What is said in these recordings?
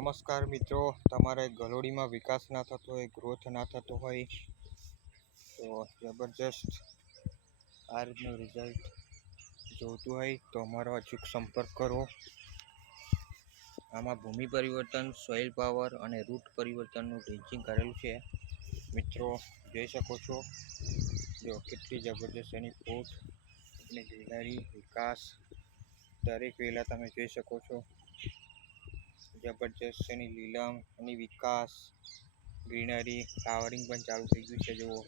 નમસ્કાર મિત્રો, તમારે ગલોડીમાં વિકાસ ના થતો હોય, ગ્રોથ ના થતો હોય તો જબરજસ્ત આ રીતનું રિઝલ્ટ જોતું હોય તો અમારો અચૂક સંપર્ક કરો. આમાં ભૂમિ પરિવર્તન, સોઇલ પાવર અને રૂટ પરિવર્તનનું ટીચિંગ કરેલું છે. મિત્રો જોઈ શકો છો, જો કેટલી જબરજસ્ત એની ફૂટ, એની ગ્રીનરી, વિકાસ દરેક વેલા તમે જોઈ શકો છો. જબરજસ્ત એની લીલમ, એની વિકાસ, ગ્રીનરી, ફ્લાવરિંગ પણ ચાલુ થઈ ગયું છે. જુઓ,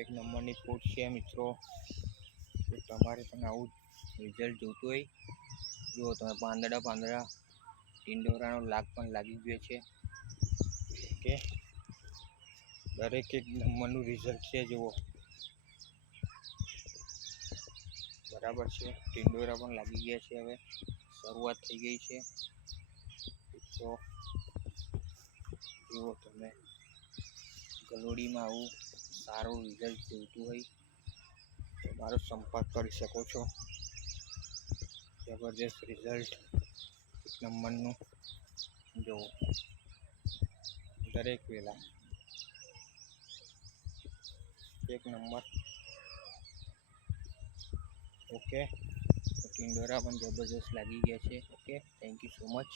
એક નંબરની ફૂટ છે મિત્રો. તો તમારે પણ આવું રિઝલ્ટ જોતું હોય, જુઓ તમે પાંદડા ટિંડોરાનો લાગ પણ લાગી ગયો છે. ઓકે, દરેક એક નંબરનું રિઝલ્ટ છે. જુઓ, બરાબર છે. ટિંડોરા પણ લાગી ગયા છે. હવે શરૂઆત થઈ ગઈ છે. તો જુઓ, તમે ગલોડીમાં આવું સારું રિઝલ્ટ જોઈતું હોય તો મારો સંપર્ક કરી શકો છો. જબરજસ્ત રિઝલ્ટ, એક નંબરનું. જુઓ, દરેક વેલા એક નંબર. ઓકે, ટિંડોરા પણ જબરજસ્ત લાગી ગયા છે. Okay, thank you so much.